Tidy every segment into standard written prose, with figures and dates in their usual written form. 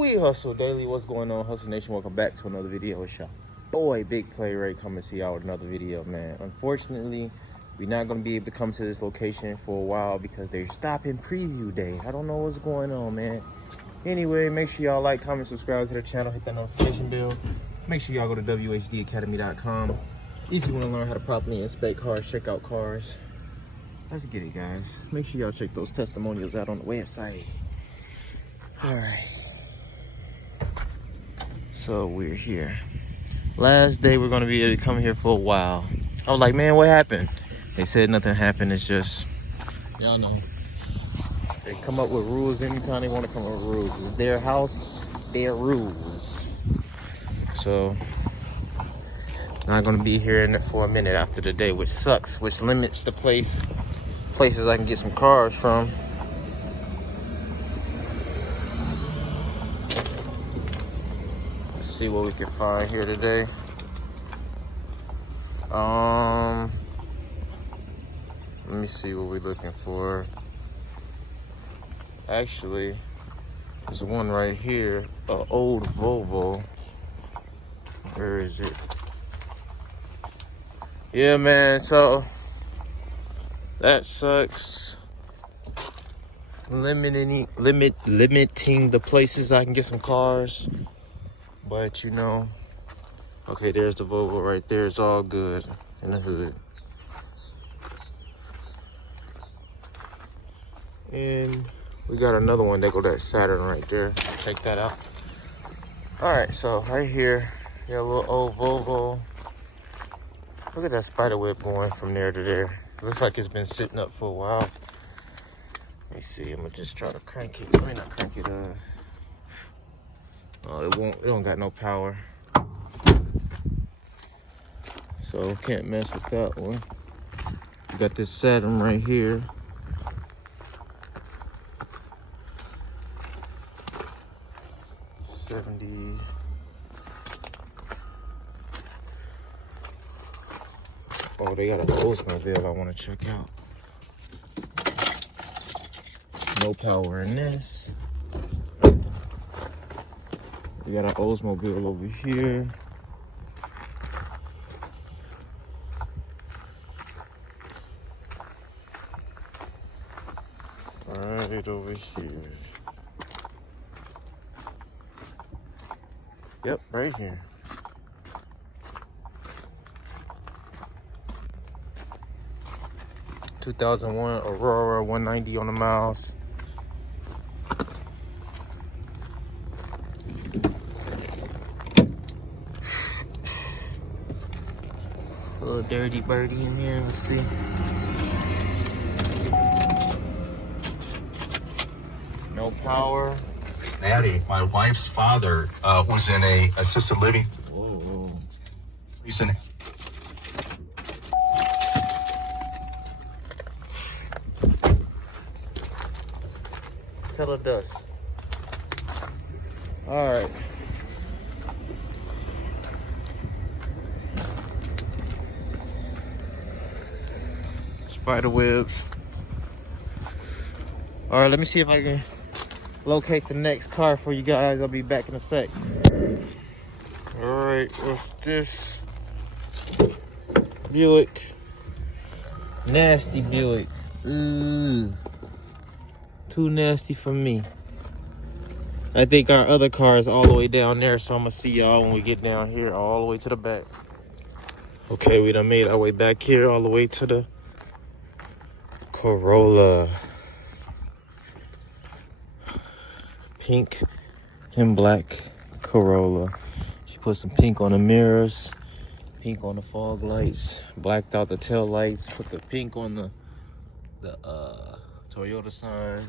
We Hustle Daily. What's going on, Hustle Nation? Welcome back to another video. It's your boy, Big Play Ray, coming to y'all with another video, man. Unfortunately, we're not going to be able to come to this location for a while because they're stopping preview day. I don't know what's going on, man. Anyway, make sure y'all like, comment, subscribe to the channel, hit that notification bell. Make sure y'all go to wehustledaily.com if you want to learn how to properly inspect cars, check out cars. Let's get it, guys. Make sure y'all check those testimonials out on the website. All right. So we're here. Last day we're gonna be able to come here for a while. I was like, man, what happened? They said nothing happened. It's just, y'all know, they come up with rules anytime they want to come up with rules. It's their house, their rules. So not gonna be here in it for a minute after the day, which sucks, which limits the places I can get some cars from. Let's see what we can find here today. Let me see what we're looking for. Actually, there's one right here, an old Volvo. Where is it? Yeah, man, so that sucks. Limiting the places I can get some cars. But you know, okay, there's the Volvo right there. It's all good in the hood. And we got another one. There go that Saturn right there. Check that out. All right, so right here, got a little old Volvo. Look at that spider web going from there to there. Looks like it's been sitting up for a while. Let me see. I'm gonna just try to crank it. I mean, not crank it. Oh, it won't. It don't got no power. So can't mess with that one. We got this Saturn right here. '70. Oh, they got an Oldsmobile I want to check out. No power in this. We got an Oldsmobile over here. Right over here. Yep, right here. (2001) Aurora, 190 on the miles. A little dirty birdie in here. Let's see. No power. Maddie, my wife's father, was in a assisted living. Whoa. He's in. Hella dust. All right. Spider webs. All right, let me see if I can locate the next car for you guys. I'll be back in a sec. All right, what's this? Buick. Nasty Buick. Ooh. Too nasty for me. I think our other car is all the way down there, so I'm gonna see y'all when we get down here, all the way to the back. Okay, we done made our way back here, all the way to the Corolla. Pink and black Corolla. She put some pink on the mirrors, pink on the fog lights, blacked out the tail lights, put the pink on the Toyota sign.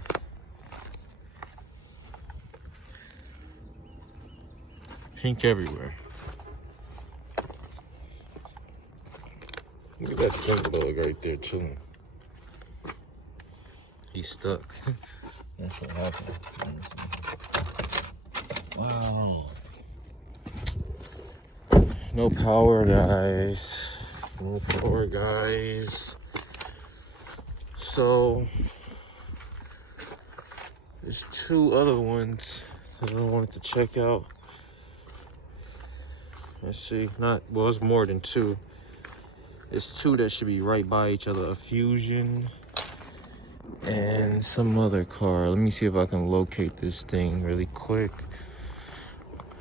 Pink everywhere. Look at that skunk dog right there too. He's stuck. That's what happened. Wow. No power, guys. No power, guys. So there's two other ones I wanted to check out. Let's see, well, it's more than two. It's two that should be right by each other. A Fusion and some other car. Let me see if I can locate this thing really quick.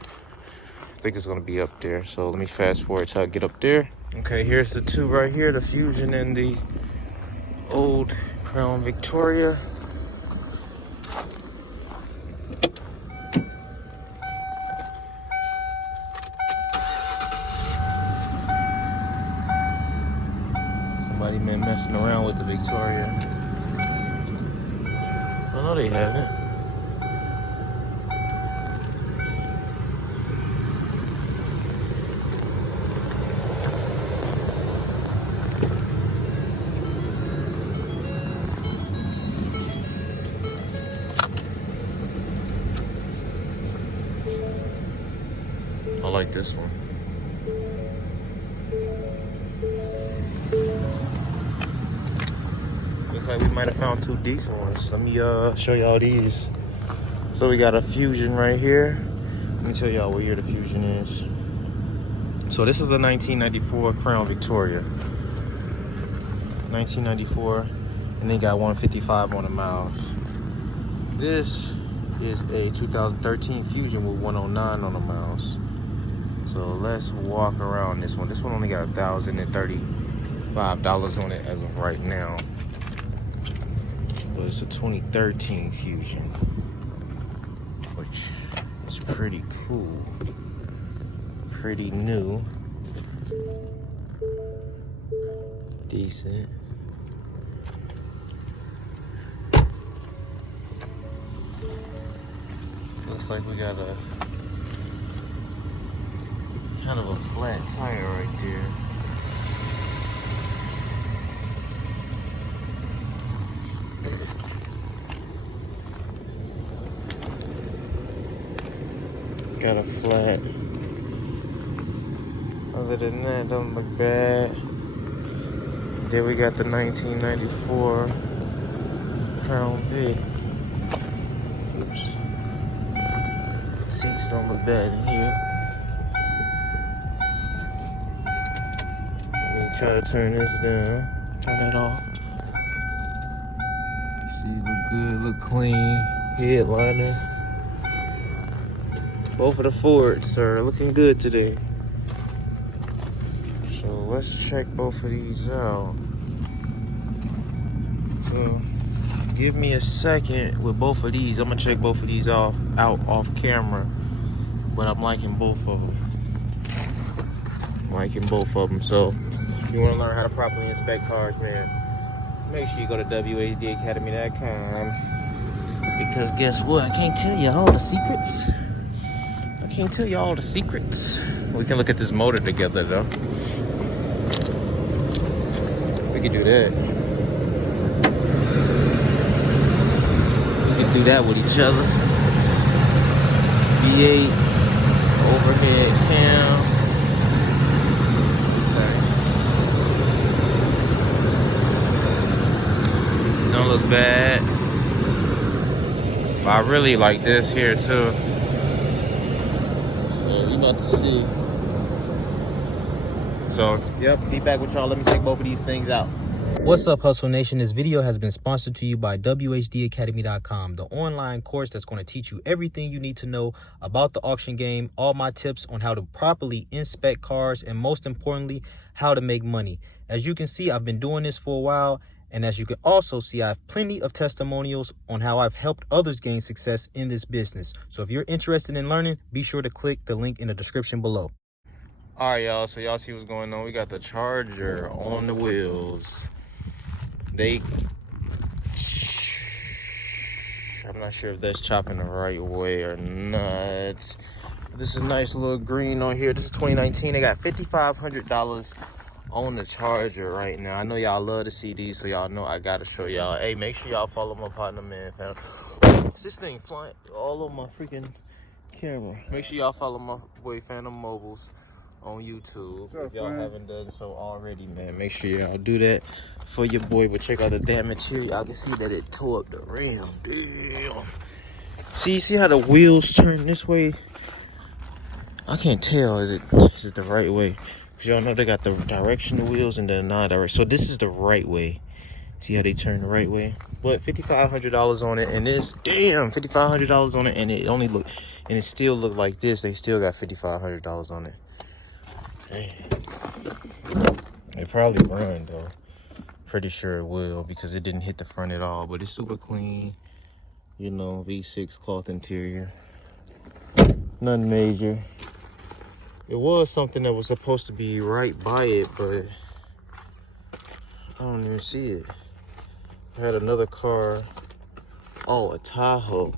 I think it's gonna be up there. So let me fast forward till I get up there. Okay, here's the two right here, the Fusion and the old Crown Victoria. Somebody been messing around with the Victoria. Oh, no, they haven't. I like this one. Looks like we might have found two decent ones. Let me show y'all these. So we got a Fusion right here. Let me tell y'all what year the Fusion is. So this is a 1994 Crown Victoria. 1994, and they got 155 on the miles. This is a 2013 Fusion with 109 on the miles. So let's walk around this one. This one only got $1,035 on it as of right now. But it's a 2013 Fusion, which is pretty cool. Pretty new. Decent. Looks like we got a kind of a flat tire right there. Got a flat. Other than that, doesn't look bad. Then we got the 1994 Crown Vic. Oops. Seats don't look bad in here. Let me try to turn this down. Turn that off. See, look good, look clean. Headliner. Both of the Fords are looking good today. So let's check both of these out. So give me a second with both of these. I'm gonna check both of these out off camera. But I'm liking both of them. So if you wanna learn how to properly inspect cars, man, make sure you go to wehustledaily.com. Because guess what? I can't tell you all the secrets. We can look at this motor together though. We can do that. We can do that with each other. V8, overhead cam. Okay. Don't look bad. But I really like this here too. About to see. So, yep, be back with y'all. Let me check both of these things out. What's up, Hustle Nation? This video has been sponsored to you by wehustledaily.com, the online course that's going to teach you everything you need to know about the auction game, all my tips on how to properly inspect cars, and most importantly, how to make money. As you can see, I've been doing this for a while. And as you can also see, I have plenty of testimonials on how I've helped others gain success in this business. So if you're interested in learning, be sure to click the link in the description below. All right, y'all. So y'all see what's going on. We got the Charger on the wheels. I'm not sure if that's chopping the right way or not. This is a nice little green on here. This is 2019. They got $5,500 on the Charger right now. I know y'all love to see these, so y'all know I gotta show y'all. Hey, make sure y'all follow my partner, man. This thing flying all over my freaking camera. Make sure y'all follow my boy Phantom Mobiles on YouTube. If y'all haven't done so already, man, make sure y'all do that for your boy. But check out the damage here. Y'all can see that it tore up the rim. Damn. See how the wheels turn this way? I can't tell. Is it the right way? Cause y'all know they got the directional wheels and the non-direct. So this is the right way. See how they turn the right way? But $5,500 on it, and this $5,500 on it, and it only look, and it still look like this. They still got $5,500 on it. Dang. It probably run though. Pretty sure it will because it didn't hit the front at all. But it's super clean. You know, V6 cloth interior. Nothing major. It was something that was supposed to be right by it, but I don't even see it. I had another car. Oh, a Tahoe.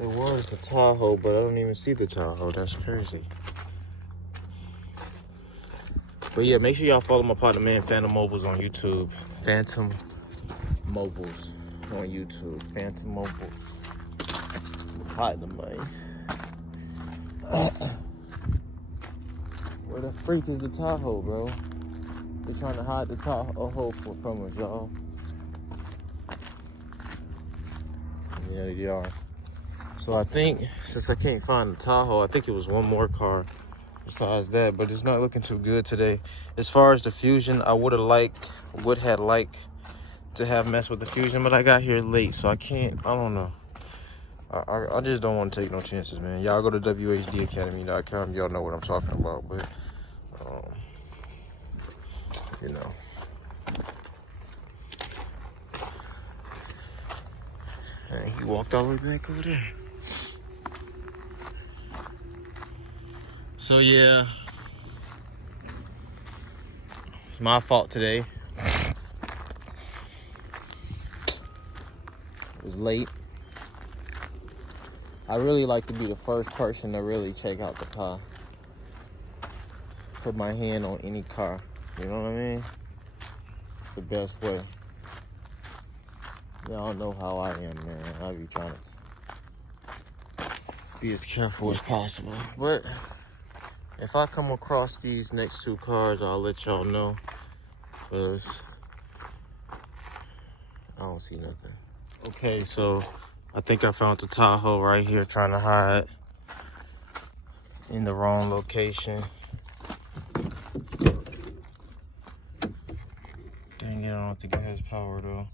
It was the Tahoe, but I don't even see the Tahoe. That's crazy. But yeah, make sure y'all follow my partner, man, Phantom Mobiles on YouTube. Phantom Mobiles on YouTube. Phantom Mobiles. Partner, man. Where the freak is the Tahoe, bro? They're trying to hide the Tahoe from us, y'all. Yeah, they are. So I think, since I can't find the Tahoe, I think it was one more car besides that, but it's not looking too good today. As far as the Fusion, I would have liked to have messed with the Fusion, but I got here late, so I don't know. I just don't want to take no chances, man. Y'all go to wehustledaily.com. Y'all know what I'm talking about, but you know. And he walked all the way back over there. So yeah, it's my fault today. It was late. I really like to be the first person to really check out the car. Put my hand on any car. You know what I mean? It's the best way. Y'all know how I am, man. I be trying to be as careful as possible. But if I come across these next two cars, I'll let y'all know. Because I don't see nothing. Okay, so I think I found the Tahoe right here trying to hide in the wrong location. Dang it, I don't think it has power though.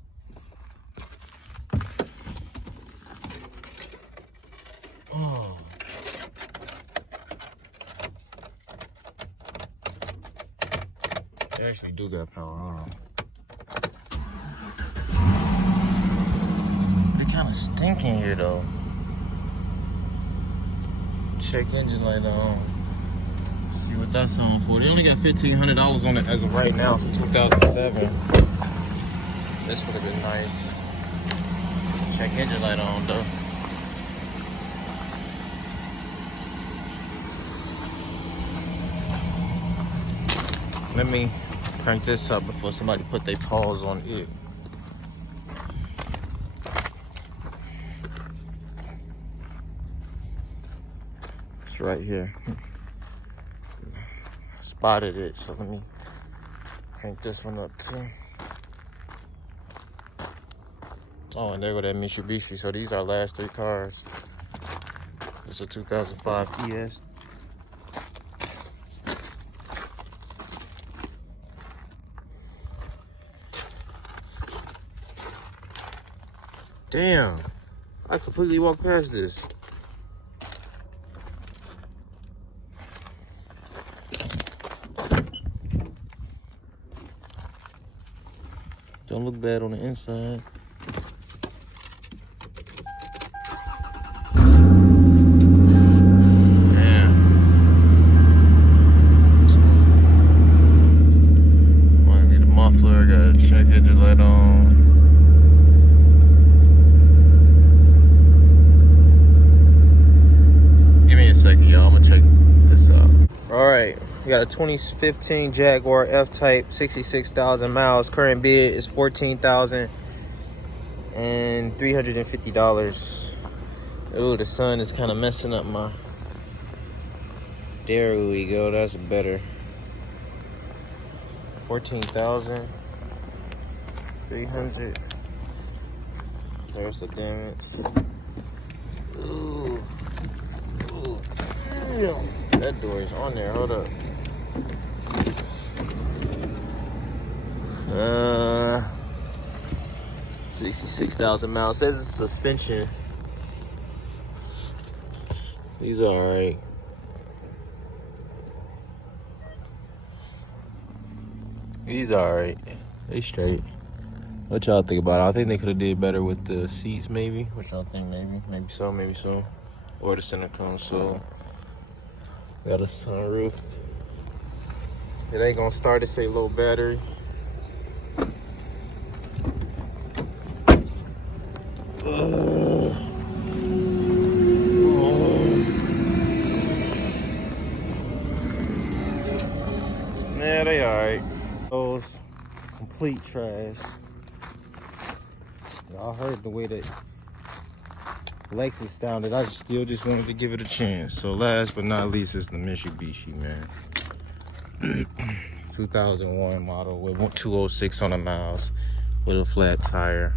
Oh. They actually do got power, hold on. Kind of stinking here though. Check engine light on. See what that's on for. They only got $1,500 on it as of right now. Since 2007. This would have been nice. Check engine light on though. Let me crank this up before somebody put their paws on it. Right here. Spotted it, so let me crank this one up too. Oh, and there go that Mitsubishi. So these are our last three cars. This is a 2005 ES. Damn, I completely walked past this. Don't look bad on the inside. Damn. Might need a muffler. Gotta check engine light on. Give me a second, y'all. I'm gonna check this out. All right. We got a 2015 Jaguar F-Type, 66,000 miles. Current bid is $14,350. Ooh, the sun is kind of messing up my... There we go, that's better. 14,300. There's the damage. Ooh. Ooh. Damn. That door is on there. Hold up. 66,000 miles. Says it's suspension. These are alright. These are alright. They straight. What y'all think about it? I think they could have did better with the seats, maybe. What y'all think? Maybe so, maybe so. Or the center console. Got a sunroof. It ain't gonna start. It say low battery. Yeah, they alright. Those complete trash. Y'all heard the way that Lexus sounded. I still just wanted to give it a chance. So last but not least is the Mitsubishi, man. 2001 model with 206 on the miles with a flat tire.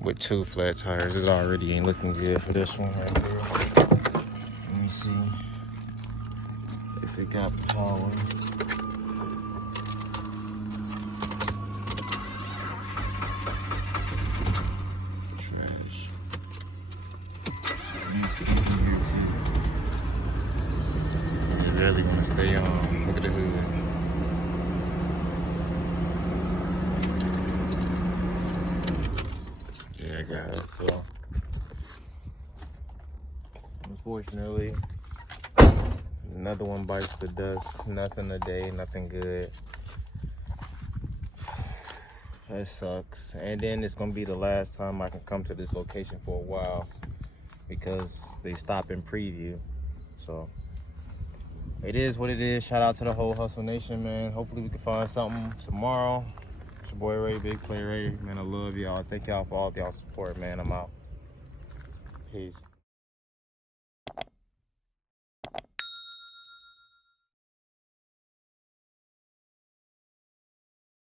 With 2 flat tires. It already ain't looking good for this one right here. Let me see if it got power. Trash. It's really gonna stay on. Look at the hood. Yeah, guys, so unfortunately another one bites the dust. Nothing today, nothing good. That sucks. And then it's gonna be the last time I can come to this location for a while because they stop in preview. So it is what it is. Shout out to the whole Hustle Nation, man. Hopefully we can find something tomorrow. It's your boy Ray, Big Play Ray. Man, I love y'all. Thank y'all for all of y'all support, man. I'm out. Peace.